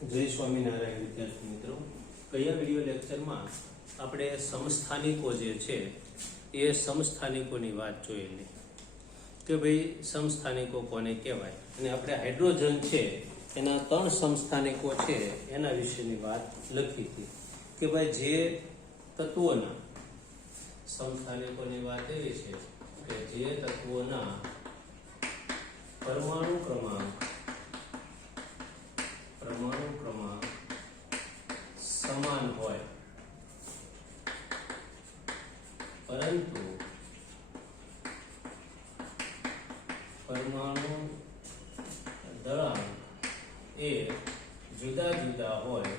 જય સ્વામિનારાયણ વિદ્યાર્થી મિત્રો, ગયા વિડીયો લેક્ચરમાં આપણે સમસ્થાનિકો જે છે એ સમસ્થાનિકોની વાત જોયેલી કે ભાઈ સમસ્થાનિકો કોને કહેવાય, અને આપણે હાઇડ્રોજન છે એના 3 સમસ્થાનિકો છે એના વિશેની વાત લખી હતી કે ભાઈ જે તત્વોના સમસ્થાનિકોની વાત એવી છે કે જે તત્વોના પરમાણુ ક્રમાંક સમાન હોય પરંતુ પરમાણુ દળાંક એ જુદા જુદા હોય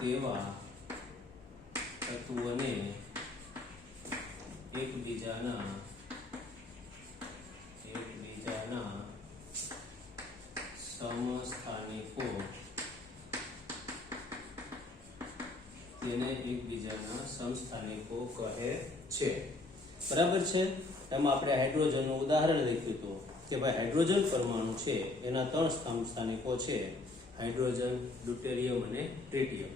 તેવા તત્વોને એકબીજાના સમસ્થાનિકો તેને એકબીજાના સમસ્થાનિકો કહે છે. બરાબર છે. એમાં આપણે હાઇડ્રોજનનું ઉદાહરણ લખ્યું હતું કે ભાઈ હાઇડ્રોજન પરમાણુ છે એના 3 સમસ્થાનિકો છે, હાઇડ્રોજન, ડ્યુટેરિયમ અને ટ્રિટિયમ.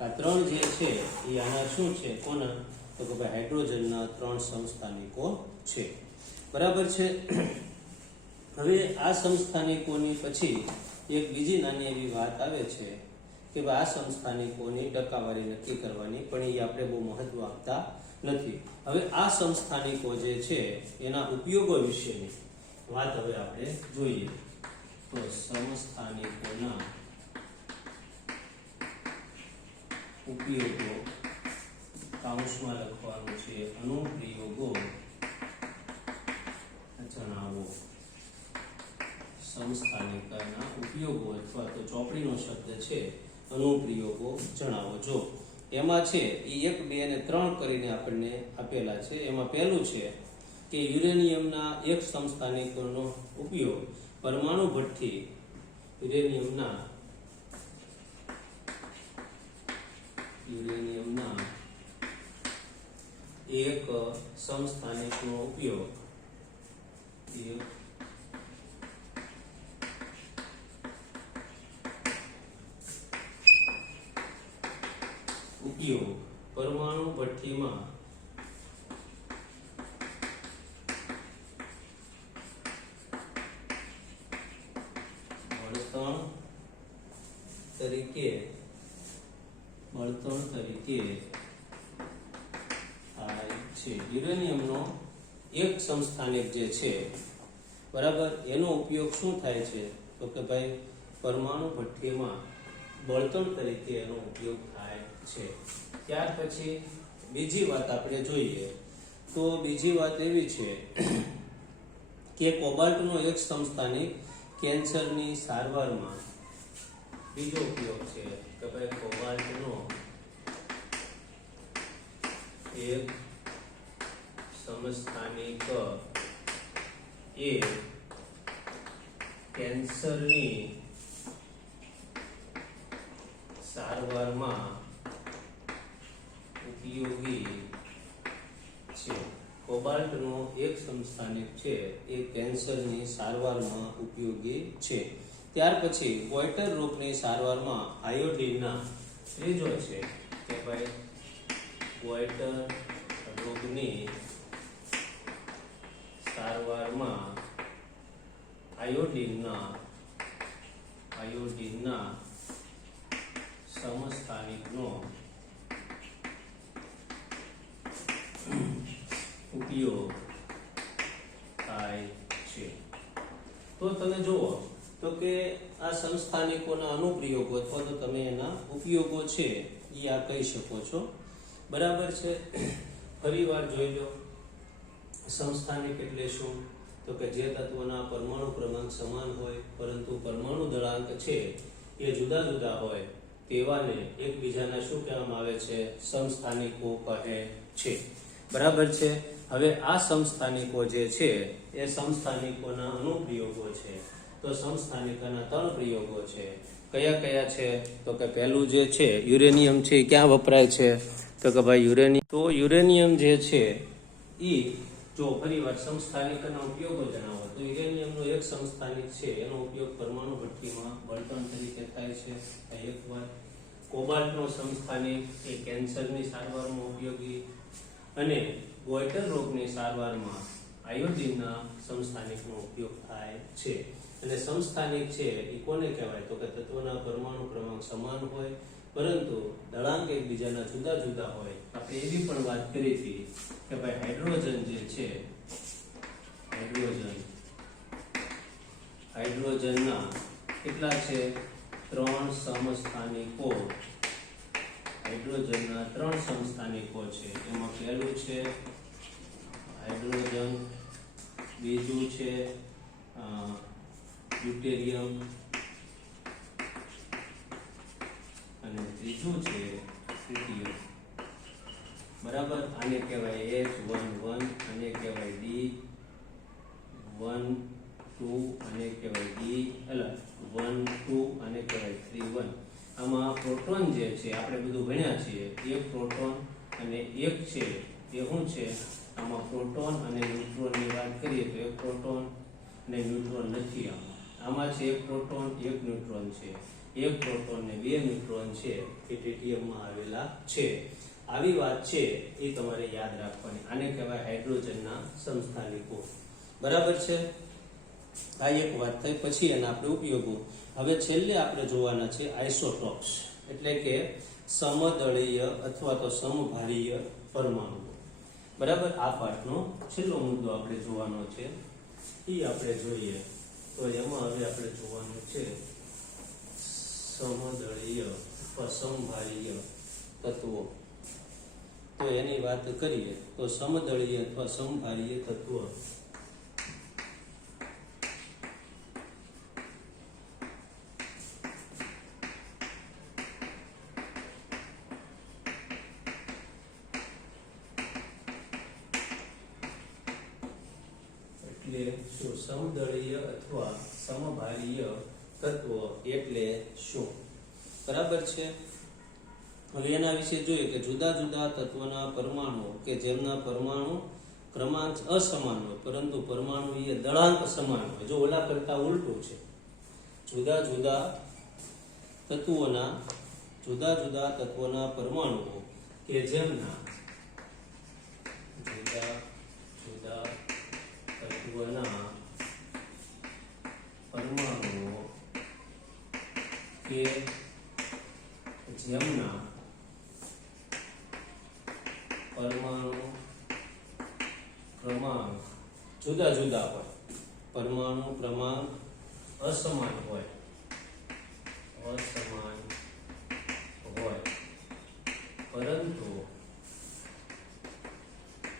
આ 3 જે છે એ આના શું છે, કોના? તો કે ભાઈ હાઇડ્રોજનના 3 સમસ્થાનિકો છે. બરાબર છે. હવે આ સમસ્થાનિકોની પછી એક બીજી નાની એવી વાત આવે છે કે ભાઈ આ સમસ્થાનિકોની ટકાવારી નક્કી કરવાની, પણ એ આપણે બહુ મહત્વ આપતા નથી. હવે આ સમસ્થાનિકો જે છે એના ઉપયોગો વિશેની વાત હવે આપણે જોઈએ. તો સમસ્થાનિકોના ઉપયોગો કાઉન્સમાં લખવાનું છે, અનુપ્રયોગો જણાવો. સમસ્થાનિકોના ઉપયોગો અથવા તો ચોપડીનો શબ્દ છે અનુપ્રયોગો જણાવો. જો એમાં છે એ 1, 2 અને 3 કરીને આપણને આપેલા છે. એમાં પહેલું છે કે યુરેનિયમના 1 સમસ્થાનિકોનો ઉપયોગ પરમાણુ ભઠ્ઠી યુરેનિયમના 1 સમસ્થાનિકનો ઉપયોગ પરમાણુ ભઠ્ઠીમાં બળતણ તરીકે થાય છે. યુરેનિયમનો 1 સમસ્થાનિક જે છે, બરાબર, એનો ઉપયોગ શું થાય છે તો કે ભાઈ પરમાણુ ભઠ્ઠીમાં બળતણ તરીકે એનો ઉપયોગ થાય છે. ત્યાર પછી બીજી વાત આપણે જોઈએ તો બીજી વાત એવી છે કે કોબાલ્ટનો 1 સમસ્થાનિક કેન્સરની સારવારમાં, બીજો ઉપયોગ છે કે ભાઈ કોબાલ્ટનો 1 સમસ્થાનિક એ કેન્સરની સારવારમાં ઉપયોગી છે. કોબાલ્ટનો 1 સમસ્થાનિક છે એ કેન્સરની સારવારમાં ઉપયોગી છે. ત્યાર પછી ગોઈટર રોગની સારવારમાં આયોડિનના, ત્રીજો છે કે ભાઈ ગોઈટર રોગની સારવારમાં આયોડિનના સમસ્થાનિકનો ઉપયોગ થાય છે. તો તમે જુઓ તો કે આ સમસ્થાનિકોના અનુપ્રયોગો અથવા તો તમે એના ઉપયોગો છે એ આ કહી શકો છો. બરાબર છે. ફરીવાર જોઈ લો, સમસ્થાનિક એટલે શું? તો કે જે તત્વોના પરમાણુ ક્રમાંક સમાન હોય પરંતુ પરમાણુ દળાંક છે એ જુદા જુદા હોય તેવાને એકબીજાના શું કહેવામાં આવે છે? સમસ્થાનિકો કહે છે. બરાબર છે. હવે આ સમસ્થાનિકો જે છે એ સમસ્થાનિકોના અનુપ્રયોગો છે. તો સમસ્થાનિકોના 3 પ્રયોગો છે. કયા કયા છે? તો કે પહેલું જે છે યુરેનિયમ છે, ક્યાં વપરાય છે? તો કે ભાઈ યુરેનિયમ જે છે એ જો ફરીવાર સમસ્થાનિકોના ઉપયોગો જણાવો તો યુરેનિયમનો એક સમસ્થાનિક છે એનો ઉપયોગ પરમાણુ ભઠ્ઠીમાં બળતણ તરીકે થાય છે, આ એક વાત. કોબાલ્ટનો સમસ્થાનિક એ કેન્સરની સારવારમાં ઉપયોગી અને ગોઈટર રોગની સારવારમાં આયોડિનના સમસ્થાનિકનો ઉપયોગ થાય છે. અને સમસ્થાનિક છે એ કોને કહેવાય? તો કે તત્વના પરમાણુ ક્રમાંક સમાન હોય પરંતુ દળાંક એકબીજાના જુદા જુદા હોય. આપણે એવી પણ વાત કરી હતી કે ભાઈ હાઇડ્રોજન જે છે, હાઇડ્રોજનના કેટલા છે? 3 સમસ્થાનિકો. હાઇડ્રોજનના 3 સમસ્થાનિકો છે. એમાં પહેલું છે હાઇડ્રોજન, બીજું છે ડ્યુટેરિયમ અને ત્રીજું છે ટ્રિટિયમ. બરાબર. આને કહેવાય H11, આને કહેવાય D12, આને કહેવાય D12, આને કહેવાય 31. આમાં પ્રોટોન જે છે આપણે બધું ભણ્યા છીએ, એક પ્રોટોન અને એક છે એ શું છે? આમાં પ્રોટોન અને ન્યુટ્રોનની વાત કરીએ તો એક પ્રોટોન અને ન્યુટ્રોન નથી. આમાં છે એક પ્રોટોન એક ન્યુટ્રોન છે. એક પ્રોટોન ને 2 ન્યુટ્રોન છે એ ટ્રિટિયમમાં આવેલા છે. આવી વાત છે એ તમારે યાદ રાખવાની. આને કહેવાય હાઇડ્રોજનના સમસ્થાનિકો. બરાબર છે. આ એક વાત થઈ. પછી એના આપણે ઉપયોગો. હવે છેલ્લે આપણે જોવાના છે આઇસોટોપ્સ, એટલે કે સમદળીય અથવા તો સમભારીય પરમાણુ. બરાબર. આ પાઠનો છેલ્લો મુદ્દો આપણે જોવાનો છે એ આપણે જોઈએ. તો એમાં હવે આપણે જોવાનું છે સમદળીય અથવા સમભારીય તત્વો. તો એની વાત કરીએ તો સમદળીય અથવા સમભારીય તત્વ એટલે શું? સમદળીય અથવા સમભારીય તત્વ એટલે શું? બરાબર છે. હવે એના વિશે જોઈએ કે જુદા જુદા તત્વના પરમાણુ કે જેમના પરમાણુ ક્રમાંક અસમાન હોય પરંતુ પરમાણુ એ દળાંક સમાન હોય. જો ઓલા કરતા ઉલટું છે. જુદા જુદા તત્વોના પરમાણુઓ કે જેમના જુદા જુદા તત્વના પરમાણુઓ કે જેમના પરમાણુ ક્રમાંક જુદા જુદા હોય, પરમાણુ ક્રમાંક અસમાન હોય પરંતુ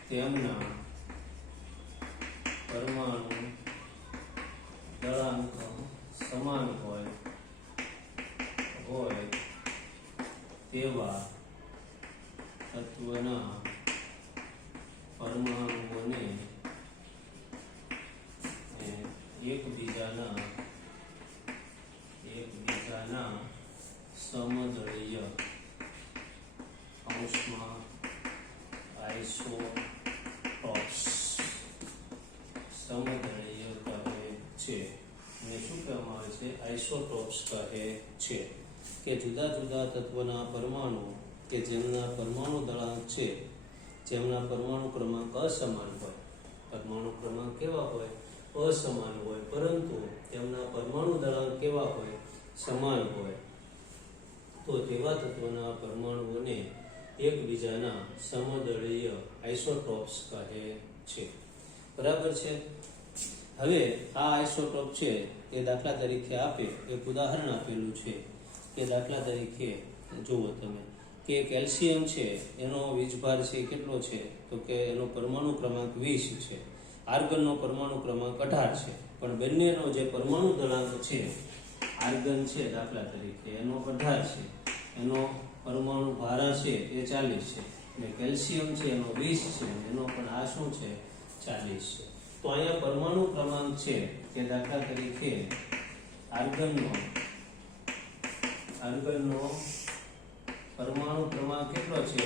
તેમના પરમાણુ દળાંક સમાન હોય તેવા તત્વના પરમાણુઓને એકબીજાના સમદળીય અંશમાં આઇસોટોપ્સ સમદળીય કહે છે. અને શું કહેવામાં આવે છે? આઇસોટોપ્સ કહે છે. કે જુદા જુદા તત્વના પરમાણુ કે જેમના પરમાણુ દળાંક છે, જેમના પરમાણુ ક્રમાંક અસમાન હોય. પરમાણુ ક્રમાંક કેવા હોય? અસમાન હોય પરંતુ તેમના પરમાણુ દળાંક કેવા હોય? સમાન હોય. તો તેવા તત્વના પરમાણુઓને એકબીજાના સમદળીય આઇસોટોપ્સ કહે છે. બરાબર છે. હવે આ આઇસોટોપ છે એ દાખલા તરીકે આપે એક ઉદાહરણ આપેલું છે કે દાખલા તરીકે જુઓ તમે કે કેલ્શિયમ છે એનો વીજભાર છે કેટલો છે? તો કે એનો પરમાણુ ક્રમાંક 20 છે. આર્ગનનો પરમાણુ ક્રમાંક 18 છે. પણ બંનેનો જે પરમાણુ દળાંક છે, આર્ગન છે દાખલા તરીકે એનો 18 છે, એનો પરમાણુ ભાર છે એ 40 છે, અને કેલ્શિયમ છે એનો 20 છે, એનો પણ આ શું છે? 40 છે. તો અહીંયા પરમાણુ ક્રમાંક છે કે દાખલા તરીકે આર્ગનનો પરમાણુ ક્રમાંક કેટલો છે?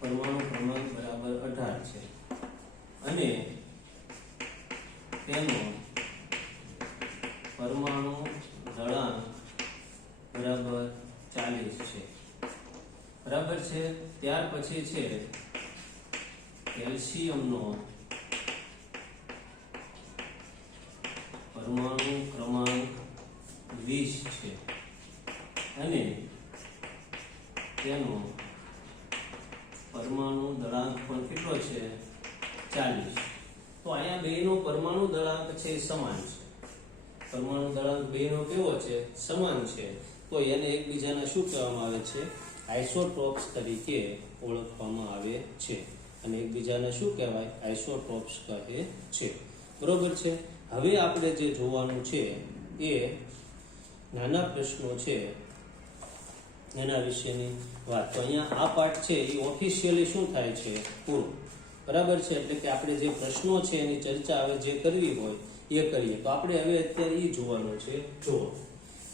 પરમાણુ ક્રમાંક બરાબર 18 છે. અને તેનો પરમાણુ દળાંક બરાબર 40 છે. બરાબર છે. ત્યાર પછી છે કેલ્શિયમનો પરમાણુ ક્રમાંક 20 છે અને તેનો પરમાણુ દળાંક પણ કેટલો છે 40. તો અહીંયા બેનો પરમાણુ દળાંક છે સમાન છે. પરમાણુ દળાંક બેનો કેવો છે સમાન છે. તો એને એકબીજાને શું કહેવામાં આવે છે આઇસોટોપ્સ તરીકે ઓળખવામાં આવે છે. અને એકબીજાને શું કહેવાય આઇસોટોપ્સ કહે છે. બરોબર છે. હવે આપણે જે જોવાનું છે એ નાના પ્રશ્નો છે એના વિશેની વાત. તો અહીંયા આ પાઠ છે એ ઓફિશિયલી શું થાય છે પૂરો. બરાબર છે. એટલે કે આપણે જે પ્રશ્નો છે એની ચર્ચા હવે જે કરવી હોય એ કરીએ. તો આપણે હવે અત્યારે એ જોવાનું છે જો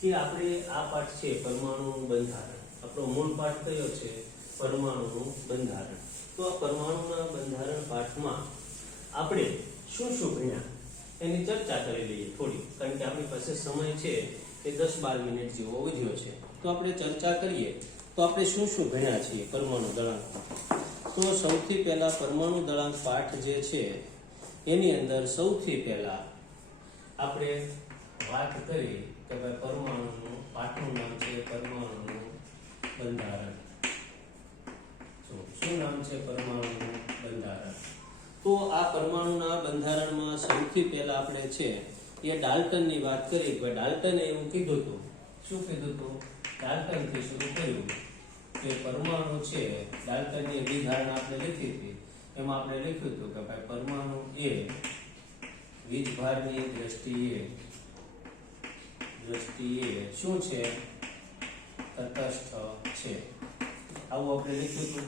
કે આપણે આ પાઠ છે પરમાણુનું બંધારણ. આપણો મૂળ પાઠ કયો છે પરમાણુનું બંધારણ. તો આ પરમાણુના બંધારણ પાઠમાં આપણે શું શું ભણ્યા એની ચર્ચા કરી લઈએ થોડી, કારણ કે આપણી પાસે સમય છે એ 10-12 મિનિટ જેવો વધ્યો છે. તો આપણે ચર્ચા કરીએ તો આપણે શું શું ભણ્યા છીએ પરમાણુ દળાંક. તો સૌથી પહેલા પરમાણુ દળાંક પાઠ જે છે એની અંદર સૌથી પહેલા આપણે વાત કરી કે ભાઈ પરમાણુનું પાઠનું નામ છે પરમાણુનું બંધારણ. શું નામ છે પરમાણુનું બંધારણ. તો આ પરમાણુના બંધારણમાં સૌથી પહેલા આપણે છે એ ડાલ્ટનની વાત કરી કે ડાલ્ટને એવું કીધું હતું. શું કીધું હતું? ડાલ્ટનથી શરૂ કર્યું કે પરમાણુ છે. ડાલ્ટનની એવી ધારણા આપણે લખી હતી. એમાં આપણે લખ્યું હતું કે ભાઈ પરમાણુ એ વીજભારની દ્રષ્ટિએ શું છે તટસ્થ છે. આવું આપણે લખ્યું હતું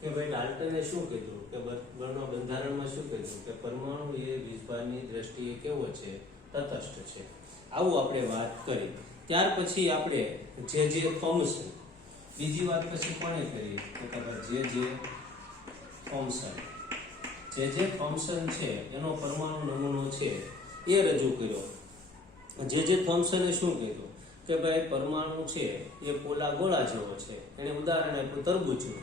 કે ભાઈ ડાલ્ટને શું કીધું કે પરમાણુ બંધારણમાં શું કીધું કે પરમાણુ એ વીજભારની દ્રષ્ટિએ કેવો છે તટસ્થ છે. આવું આપણે વાત કરી. ત્યાર પછી આપણે જે થોમ્સન, બીજી વાત પછી કોને કરી તો ખબર જે થોમ્સન. જે થોમ્સન છે એનો પરમાણુ નમૂનો છે એ રજૂ કર્યો. જે થોમ્સને શું કીધું કે ભાઈ પરમાણુ છે એ પોલા ગોળા જેવો છે. એને ઉદાહરણ આપ્યું તરબૂચનું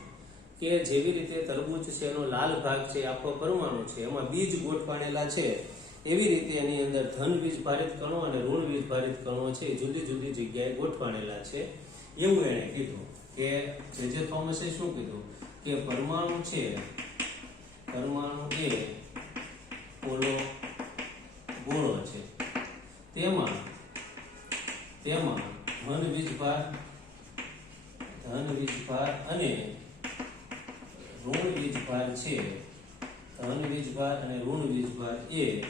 કે જેવી રીતે તરબૂચ છે એનો લાલ ભાગ છે આખો પરમાણુ છે એમાં બીજ ગોઠવાણેલા છે, એવી રીતે એની અંદર ધન વીજભારિત કણો અને ઋણ વીજભારિત કણો છે જુદી જુદી જગ્યાએ ગોઠવાણેલા છે. એવું એણે કીધું કે જે થોમસે શું કીધું કે પરમાણુ છે પરમાણુ એ પોલો ગોળો છે. તેમાં ધન વીજભાર અને ઋણ વીજભાર છે. ધન વીજભાર અને ઋણ વીજભાર એ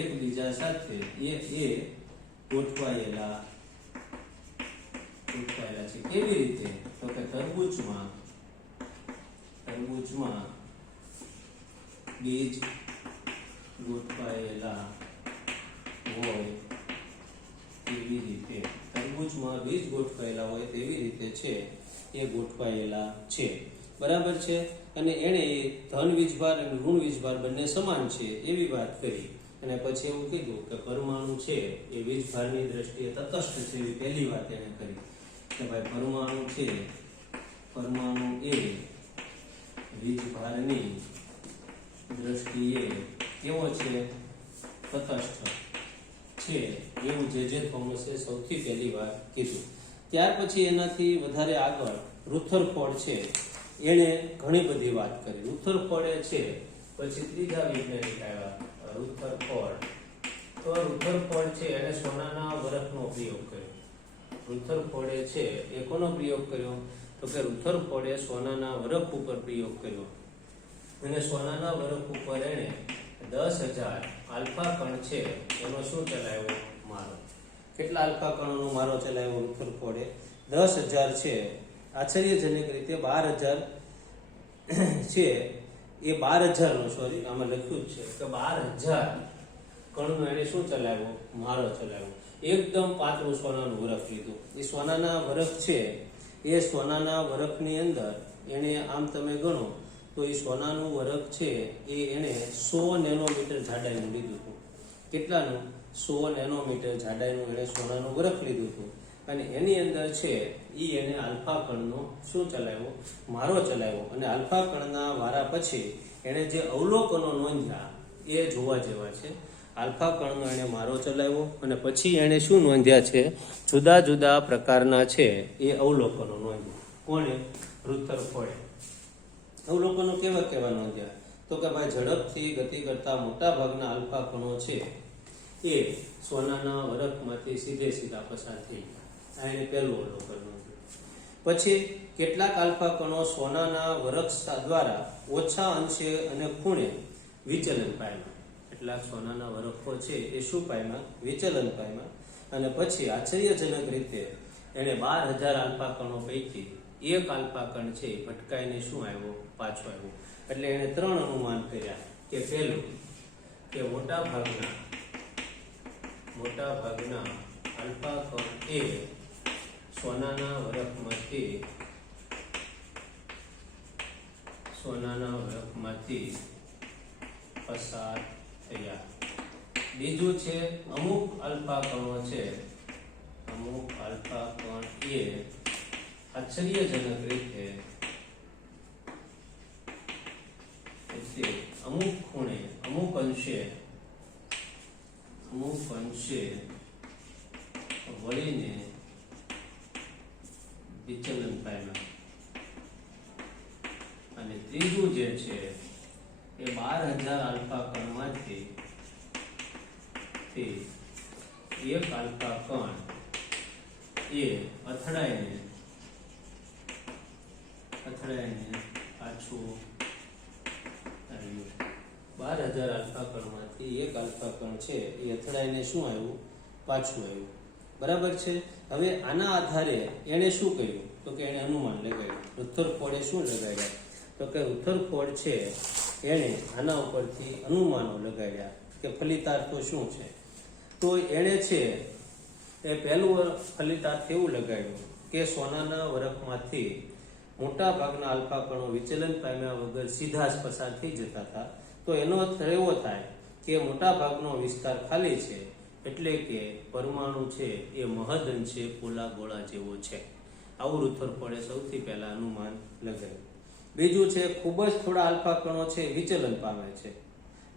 એકબીજા સાથે ગોઠવાયેલા છે. કેવી રીતે તો કે તરબૂચમાં બીજ ગોઠવાયેલા હોય તેવી રીતે છે એ ગોઠવાયેલા છે. બરાબર છે. અને એણે ધન વીજભાર અને ઋણ વીજભાર બંને સમાન છે એવી વાત કરી. અને પછી એવું કીધું કે પરમાણુ છે એ વીજભારની દ્રષ્ટિએ તટસ્થ છે એવી પહેલી વાત એણે કરી કે ભાઈ પરમાણુ એ વીજભારની દ્રષ્ટિએ કેવો છે તટસ્થ છે એવું જે થોમસે સૌથી પહેલી વાર કીધું. ત્યાર પછી એનાથી વધારે આગળ રુથરફોર્ડ છે એણે ઘણી બધી વાત કરી. રુથરફોર્ડે છે પછી ત્રીજા વૈજ્ઞાનિક આવ્યા રુથરફોર્ડ. તો રુથરફોર્ડ છે એને સોનાના વરખનો પ્રયોગ કર્યો. રુથરફોર્ડે છે એ કોનો પ્રયોગ કર્યો તો કે રુથરફોર્ડે સોનાના વરખ ઉપર પ્રયોગ કર્યો. અને સોનાના વરખ ઉપર એણે 10,000 આલ્ફા કણ છે એનો શું ચલાવ્યો મારો. કેટલા આલ્ફા કણોનો મારો ચલાવ્યો રુથરફોર્ડે 10,000 છે. આશ્ચર્યજનક રીતે 12,000 છે એ 12,000 નો સોરી આમાં લખ્યું જ છે કે 12,000 કણનો એને શું ચલાવ્યો મારો ચલાવ્યો. એકદમ પાતળું સોનાનું વરખ લીધું. એ સોનાના વરખ છે એ સોનાના વરખની અંદર એને આમ તમે ગણો તો એ સોનાનું વરખ છે એ એને 100 નેનોમીટર જાડાઈનું લીધું હતું. કેટલાનું 100 નેનોમીટર જાડાઈનું એણે સોનાનું વરખ લીધું હતું અને એની અંદર છે એને આલ્ફા કણનો શું ચલાવ્યો, મારો ચલાવ્યો અને આલ્ફા કણના વારા પછી એણે જે અવલોકનો નોંધ્યા એ જોવા જેવા છે. આલ્ફા કણનો એણે મારો ચલાવ્યો અને પછી એણે શું નોંધ્યા છે, જુદા જુદા પ્રકારના છે એ અવલોકનો નોંધ્યા. કોણે? રુથરફોર્ડે. અવલોકનો કેવા કેવા નોંધ્યા? તો કે ભાઈ ઝડપથી ગતિ કરતા મોટા ભાગના આલ્ફા કણો છે એ સોનાના વરખમાંથી સીધા પસાર થઈ ગયા. આ એને પહેલું અવલોકન નોંધ્યું. પછી કેટલાક આલ્ફા કણો સોનાના વરખ દ્વારા ઓછા અંશે અને ખૂણે વિચલન પામ્યા. કેટલાક સોનાના વરખો છે એ શું પામ્યા? વિચલન પામ્યા. અને પછી આશ્ચર્યજનક રીતે એને 12,000 આલ્ફા કણો પૈકી એક આલ્ફા કણ છે એ ભટકાઈને શું આવ્યો? પાછો આવ્યો. એટલે એને 3 અનુમાન કર્યા કે પહેલું કે મોટા ભાગના આલ્ફા કણ એ સોનાના વરખમાંથી પસાર થયા. બીજું છે અમુક આલ્ફા કણો છે, અમુક આલ્ફા કણ એ આશ્ચર્યજનક રીતે અમુક ખૂણે અમુક અંશે વળીને વિચલન પામ્યા. અને ત્રીજું જે છે એ 12,000 આલ્ફા કણમાંથી એક આલ્ફા કણ એ અથડાઈને પાછું આવ્યું. 12,000 આલ્ફા કણમાંથી એક આલ્ફા કણ છે એ અથડાઈને શું આવ્યું? પાછું આવ્યું. બરાબર છે. હવે આના આધારે એણે શું કર્યું? તો કે એણે અનુમાન લગાવ્યું. રુથરફોર્ડે શું લગાડ્યા? તો કે રુથરફોર્ડ છે એણે આના ઉપરથી અનુમાનો લગાડ્યા કે ફલિતાર્થો શું છે. તો એણે છે એ પહેલું ફલિતાર્થ એવું લગાડ્યું કે સોનાના વરખમાંથી મોટા ભાગના આલ્ફા કણો વિચલન પામ્યા વગર સીધા જ પસાર થઈ જતા હતા. તો એનો અર્થ એવો થાય કે મોટા ભાગનો વિસ્તાર ખાલી છે, એટલે કે પરમાણુ છે એ મહદઅંશે પોલા ગોળા જેવો છે. આવું રુથરફોર્ડે સૌથી પહેલા અનુમાન લગાવ્યું. બીજું છે ખૂબ જ થોડા આલ્ફા કણો છે વિચલન પામે છે.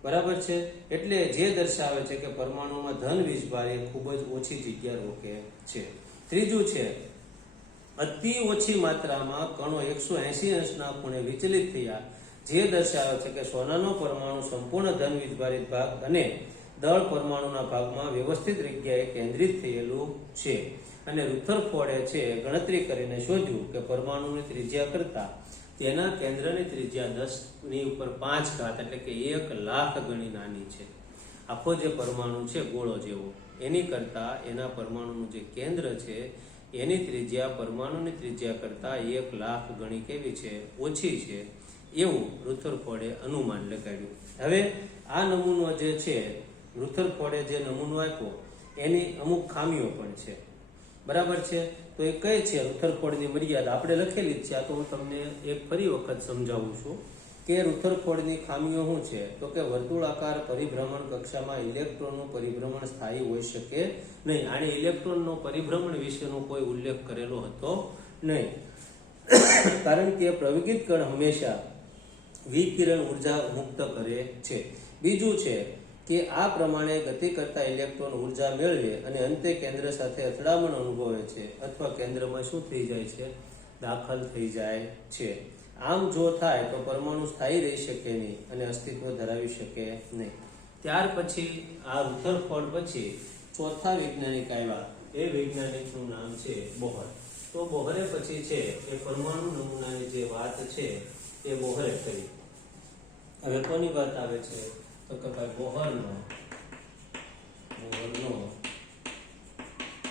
બરાબર છે. એટલે જે દર્શાવે છે કે પરમાણુમાં ધન વીજભાર એ ખૂબ જ ઓછી જગ્યા રોકે છે. ત્રીજું છે અતિ ઓછી માત્રામાં કણો 180 અંશના ખૂણે વિચલિત થયા, જે દર્શાવે છે કે સોનાનો પરમાણુ સંપૂર્ણ ધન વીજભારિત ભાગ અને દળ પરમાણુના ભાગમાં વ્યવસ્થિત જગ્યાએ કેન્દ્રિત થયેલું છે. અને રુથરફોર્ડે છે ગણતરી કરીને શોધ્યું કે પરમાણુની ત્રિજ્યા કરતા તેના કેન્દ્રની ત્રિજ્યા 10⁵ એટલે કે 1,00,000 ગણી નાની છે. આખો જે પરમાણુ છે ગોળો જેવો, એની કરતા એના પરમાણુનું જે કેન્દ્ર છે એની ત્રિજ્યા પરમાણુની ત્રિજ્યા કરતા 1,00,000 ગણી કેવી છે? ઓછી છે. એવું રુથરફોર્ડે અનુમાન લગાડ્યું. હવે આ નમૂનો જે છે, રુથરફોર્ડે જે નમૂનો આપ્યો એની અમુક ખામીઓ પણ છે. બરાબર છે. તો એ કઈ છે રુથરફોર્ડની મર્યાદા? આપણે લખેલી જ છે. આ તો હું તમને એક ફરી વખત સમજાવું છું કે રુથરફોર્ડની ખામીઓ શું છે. તો કે વર્તુળાકાર પરિભ્રમણ કક્ષામાં ઇલેક્ટ્રોનનું પરિભ્રમણ સ્થાયી હોઈ શકે નહીં. આને ઇલેક્ટ્રોનનો પરિભ્રમણ વિશેનો કોઈ ઉલ્લેખ કરેલો હતો નહીં, કારણ કે પ્રવિગિત કણ હંમેશા વિકિરણ ઉર્જા મુક્ત કરે છે. બીજું છે કે આ પ્રમાણે ગતિ કરતા ઇલેક્ટ્રોન ઉર્જા મેળવે અને અંતે કેન્દ્ર સાથે અથડામણ અનુભવે છે અથવા કેન્દ્રમાં શું થઈ જાય છે? દાખલ થઈ જાય છે. આમ જો થાય તો પરમાણુ સ્થાયી રહી શકે નહીં અને અસ્તિત્વ ધરાવી શકે નહીં. ત્યાર પછી આ રુથરફોર્ડ પછી ચોથા વૈજ્ઞાનિક આવ્યા. એ વૈજ્ઞાનિકનું નામ છે બોહર. તો બોહરે પછી છે એ પરમાણુ નમૂનાની જે વાત છે એ બોહરે કરી. હવે કોની વાત આવે છે? તો કે ભાઈ બોહરનો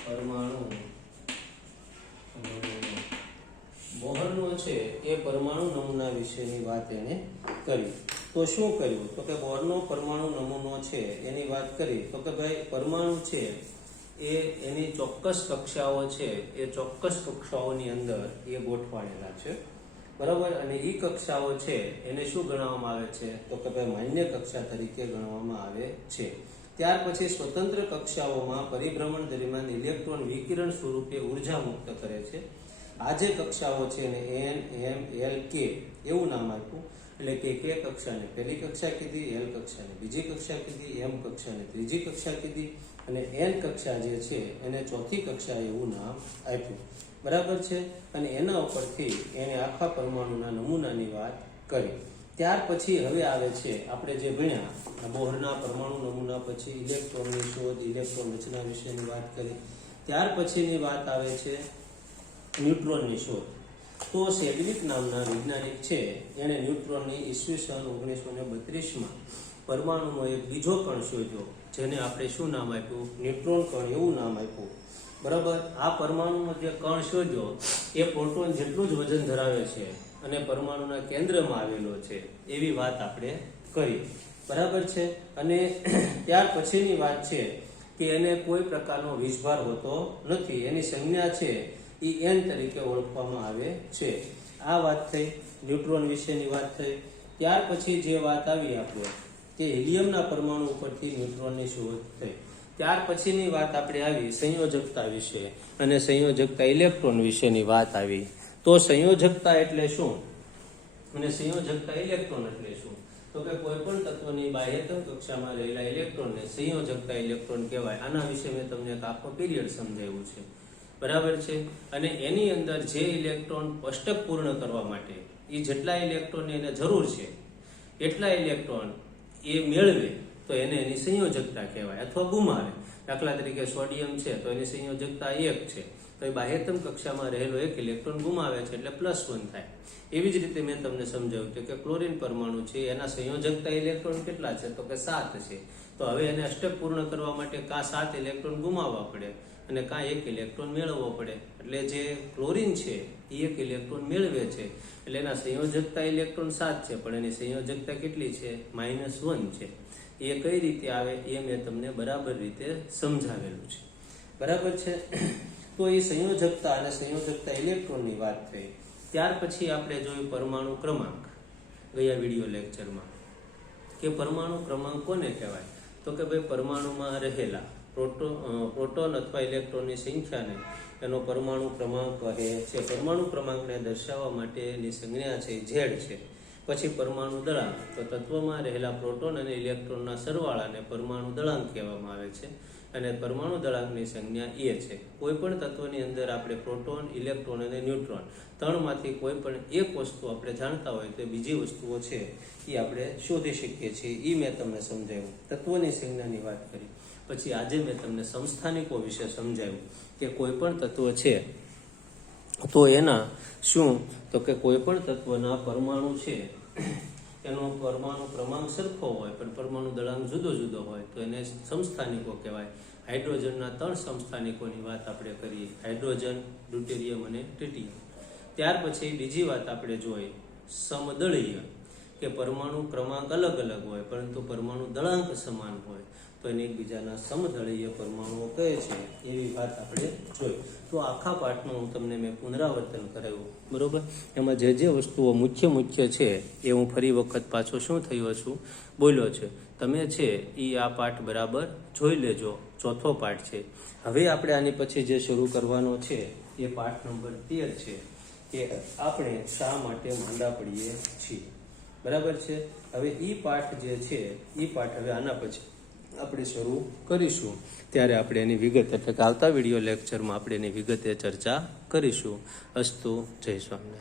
પરમાણુ બોહરનો છે એ પરમાણુ નમૂના વિશેની વાત એને કરી. તો શું કર્યું? તો કે બોહરનો પરમાણુ નમૂનો છે એની વાત કરી. તો કે ભાઈ પરમાણુ છે એ એની ચોક્કસ કક્ષાઓ છે એ ચોક્કસ કક્ષાઓની અંદર એ ગોઠવાયેલા છે. બરાબર. અને એ કક્ષાઓ છે એને શું ગણવામાં આવે છે? તો કે ભાઈ માન્ય કક્ષા તરીકે ગણવામાં આવે છે. ત્યાર પછી સ્વતંત્ર કક્ષાઓમાં પરિભ્રમણ દરમિયાન ઇલેક્ટ્રોન વિકિરણ સ્વરૂપે ઉર્જા મુક્ત કરે છે. આ જે કક્ષાઓ છે એને એન, એમ, એલ, કે એવું નામ આપ્યું. એટલે કે કે કક્ષાને પહેલી કક્ષા કીધી, એલ કક્ષાને બીજી કક્ષા કીધી, એમ કક્ષાને ત્રીજી કક્ષા કીધી અને એન કક્ષા જે છે એને ચોથી કક્ષા એવું નામ આપ્યું. બરાબર છે. અને એના ઉપરથી એને આખા પરમાણુના નમૂનાની વાત કરી. ત્યાર પછી હવે આવે છે આપણે જે ભણ્યા બોહરના પરમાણુ નમૂના, પછી ઇલેક્ટ્રોનની શોધ, ઇલેક્ટ્રોન રચના વિશેની વાત કરી. ત્યાર પછીની વાત આવે છે ન્યુટ્રોનની શોધ. તો સેડવિક નામના વૈજ્ઞાનિક છે એણે ન્યુટ્રોનની ઈસવીસન 1932માં પરમાણુનો એક બીજો કણ શોધ્યો, જેને આપણે શું નામ આપ્યું? ન્યુટ્રોન કણ એવું નામ આપ્યું. બરાબર. આ પરમાણુનો જે કણ શોધ્યો એ પ્રોટોન જેટલું જ વજન ધરાવે છે અને પરમાણુના કેન્દ્રમાં આવેલો છે એવી વાત આપણે કરી. બરાબર છે. અને ત્યાર પછીની વાત છે કે એને કોઈ પ્રકારનો વીજભાર હોતો નથી. એની સંજ્ઞા છે એ એન તરીકે ઓળખવામાં આવે છે. આ વાત થઈ, ન્યુટ્રોન વિશેની વાત થઈ. ત્યાર પછી જે વાત આવી આપણે તે હિલિયમના પરમાણુ ઉપરથી ન્યુટ્રોનની શોધ થઈ. ત્યાર પછીની વાત આપણે આવી સંયોજકતા વિશે અને સંયોજકતા ઇલેક્ટ્રોન વિશેની વાત આવી. તો સંયોજકતા એટલે શું અને સંયોજકતા ઇલેક્ટ્રોન એટલે શું? તો કે કોઈ પણ તત્વની બાહ્યતમ કક્ષામાં રહેલા ઇલેક્ટ્રોનને સંયોજકતા ઇલેક્ટ્રોન કહેવાય. આના વિશે મેં તમને એક આખો પીરિયડ સમજાવ્યું છે. બરાબર છે. અને એની અંદર જે ઇલેક્ટ્રોન અષ્ટક પૂર્ણ કરવા માટે એ જેટલા ઇલેક્ટ્રોનની એને જરૂર છે એટલા ઇલેક્ટ્રોન એ મેળવે તો એને એની સંયોજકતા કહેવાય અથવા ગુમાવે. દાખલા તરીકે સોડિયમ છે તો એની સંયોજકતા 1 છે, તો એ બાહ્યતમ કક્ષામાં રહેલો એક ઇલેક્ટ્રોન ગુમાવે છે એટલે +1 થાય. એવી જ રીતે મેં તમને સમજાવ્યું કે ક્લોરીન પરમાણુ છે એના સંયોજકતા ઇલેક્ટ્રોન કેટલા છે? તો કે 7 છે. તો હવે એને અષ્ટક પૂર્ણ કરવા માટે કાં 7 ઇલેક્ટ્રોન ગુમાવવા પડે અને કાં 1 ઇલેક્ટ્રોન મેળવવો પડે. એટલે જે ક્લોરીન છે એ 1 ઇલેક્ટ્રોન મેળવે છે એટલે એના સંયોજકતા ઇલેક્ટ્રોન 7 છે, પણ એની સંયોજકતા કેટલી છે? -1 છે. એ કઈ રીતે આવે એ મેં તમને બરાબર રીતે સમજાવેલું છે. બરાબર છે. તો એ સંયોજકતા અને સંયોજકતા ઇલેક્ટ્રોનની વાત થઈ. ત્યાર પછી આપણે જોયું પરમાણુ ક્રમાંક ગયા વિડીયો લેક્ચરમાં, કે પરમાણુ ક્રમાંક કોને કહેવાય? તો કે ભાઈ પરમાણુમાં રહેલા પ્રોટોન અથવા ઇલેક્ટ્રોનની સંખ્યાને એનો પરમાણુ ક્રમાંક કહે છે. પરમાણુ ક્રમાંકને દર્શાવવા માટેની સંજ્ઞા છે ઝેડ છે. પછી પરમાણુ દળાંક, તો તત્વમાં રહેલા પ્રોટોન અને ઇલેક્ટ્રોનના સરવાળાને પરમાણુ દળાંક કહેવામાં આવે છે અને પરમાણુ દળાંકની સંજ્ઞા એ છે. કોઈ પણ તત્વની અંદર આપણે પ્રોટોન, ઇલેક્ટ્રોન અને ન્યુટ્રોન ત્રણમાંથી કોઈ પણ એક વસ્તુ આપણે જાણતા હોય તો બીજી વસ્તુઓ છે એ આપણે શોધી શકીએ છીએ. એ મેં તમને સમજાવ્યું. તત્વની સંજ્ઞાની વાત કરી. પછી આજે મેં તમને સમસ્થાનિકો વિશે સમજાવ્યું કે કોઈ પણ તત્વ છે તો એના શું? તો કે કોઈ પણ તત્વના પરમાણુ છે એનો પરમાણુ ક્રમાંક સરખો હોય પણ પરમાણુ દળાંક જુદો જુદો હોય તો એને સમસ્થાનિકો કહેવાય. હાઇડ્રોજનના 3 સમસ્થાનિકોની વાત આપણે કરીએ, હાઇડ્રોજન, ડ્યુટેરિયમ અને ટ્રિટિયમ. ત્યાર પછી બીજી વાત આપણે જોઈ સમદળીય, કે પરમાણુ ક્રમાંક અલગ અલગ હોય પરંતુ પરમાણુ દળાંક સમાન હોય તો એને એકબીજાના સમદળીય પરમાણુઓ કહે છે. એવી વાત આપણે જોઈ. તો આખા પાઠનું હું તમને મેં પુનરાવર્તન કરાવ્યું. બરોબર. એમાં જે જે વસ્તુઓ મુખ્ય છે એ હું ફરી વખત પાછો શું થયો છું બોલ્યો છે. તમે છે એ આ પાઠ બરાબર જોઈ લેજો. ચોથો પાઠ છે. હવે આપણે આની પછી જે શરૂ કરવાનો છે એ પાઠ નંબર 13 છે કે આપણે શા માટે માંદા પડીએ છીએ. બરાબર છે. હવે એ પાઠ જે છે એ પાઠ હવે આના પછી આપણે શરૂ કરીશું. ત્યારે આપણે એની વિગત એટલે કે આવતા વિડીયો લેક્ચરમાં આપણે એની વિગતે ચર્ચા કરીશું. અસ્તુ. જય સ્વામિનારાયણ.